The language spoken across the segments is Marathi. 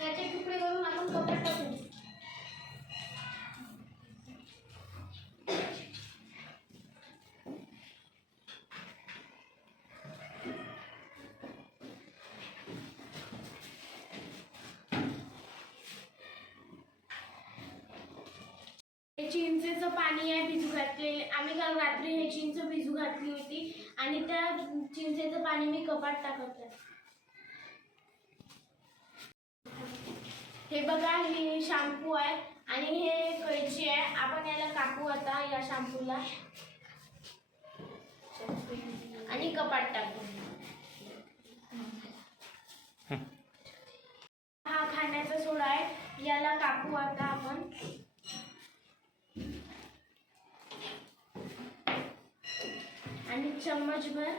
याचे तुकडे करून आपण कपड्यात टाकू हे चिंचेचं पाणी आहे भिजू घातलेले. आम्ही काल रात्री हे चिंच भिजू घातली होती आणि त्या चिंचेचं पाणी मी कपाट टाकत आहे. हे बघा हे शॅम्पू आहे आणि हे कैची आहे. आपण याला कापू आता या शॅम्पूला आणि कपाट टाकू. हा खाण्याचा सोडा आहे. याला कापू आता आपण. आणि चम्मच भर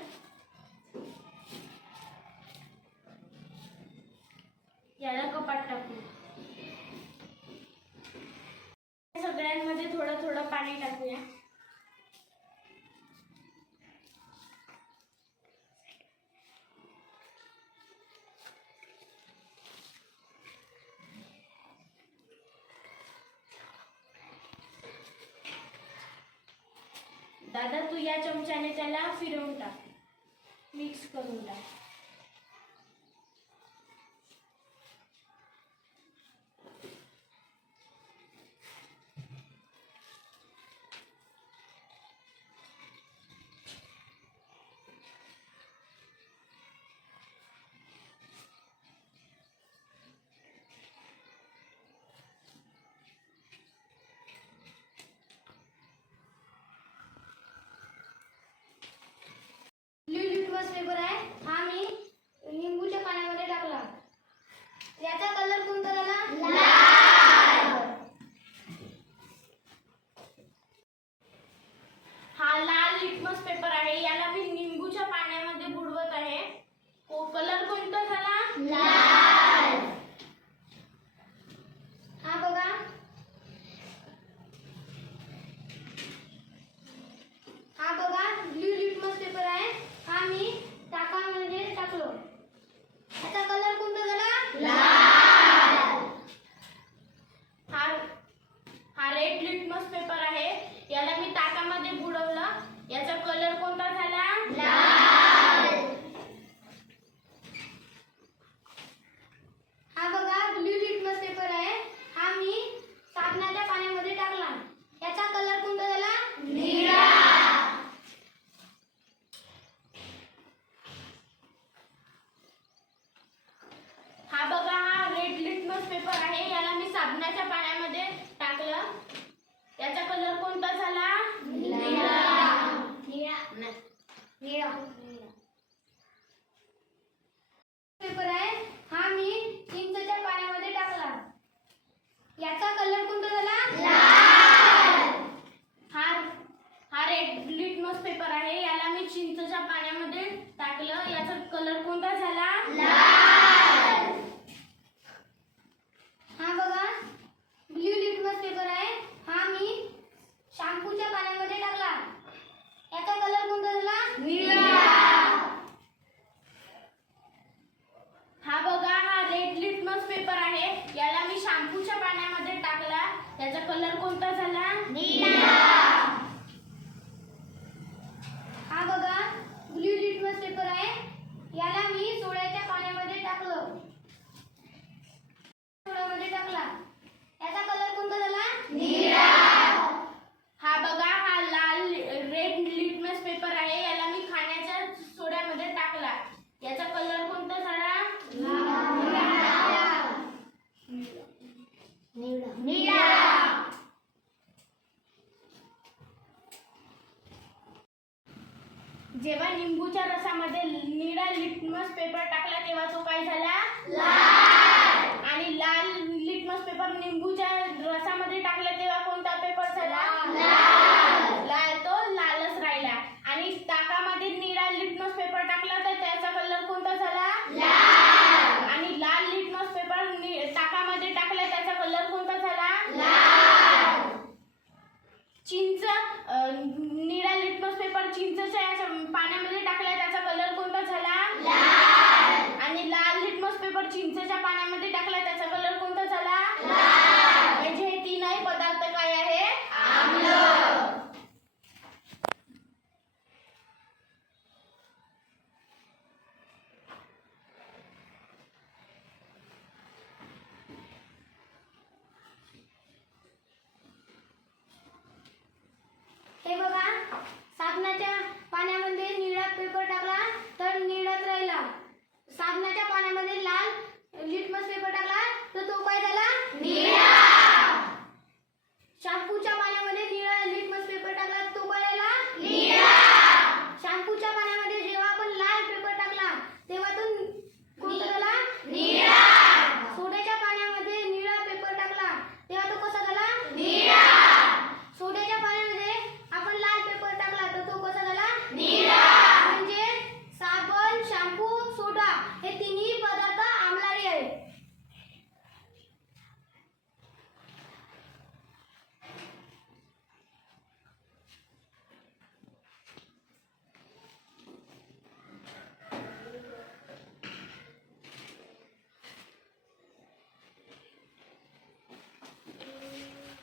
थोडं थोडं पाणी टाकूया. दादा तू या चमच्याने त्याला फिरवून टाक. मिक्स करून टाक. निळा. जेव्हा लिंबूच्या रसामध्ये निळा लिटमस पेपर टाकला तेव्हा तो काय झाला? आणि लाल लिटमस पेपर लिंबूच्या रसामध्ये टाकला चिंचेच्या पाण्यामध्ये टाकला त्याचा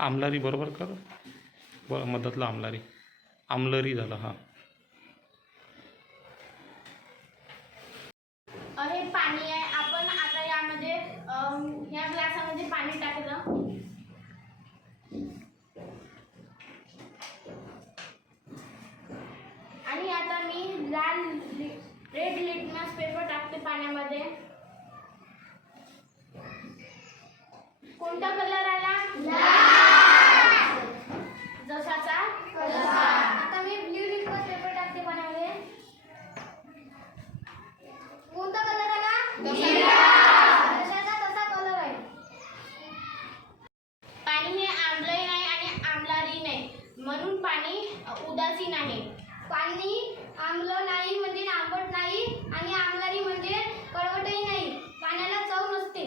आमलारी बरोबर कर. ब मधातला आमलारी. आमलरी झालं हां. हे पाणी आहे. आपण आता यामध्ये या ग्लासामध्ये पाणी टाकलं. आणि आता मी लाल रेड लिटमस पेपर टाकते पाण्यामध्ये. कोणता कलर कठीण आहे. पाणी आम्ल नाही म्हणजे आंबट नाही आणि आम्लारी म्हणजे कडवटही नाही. पाण्याला चव नसते.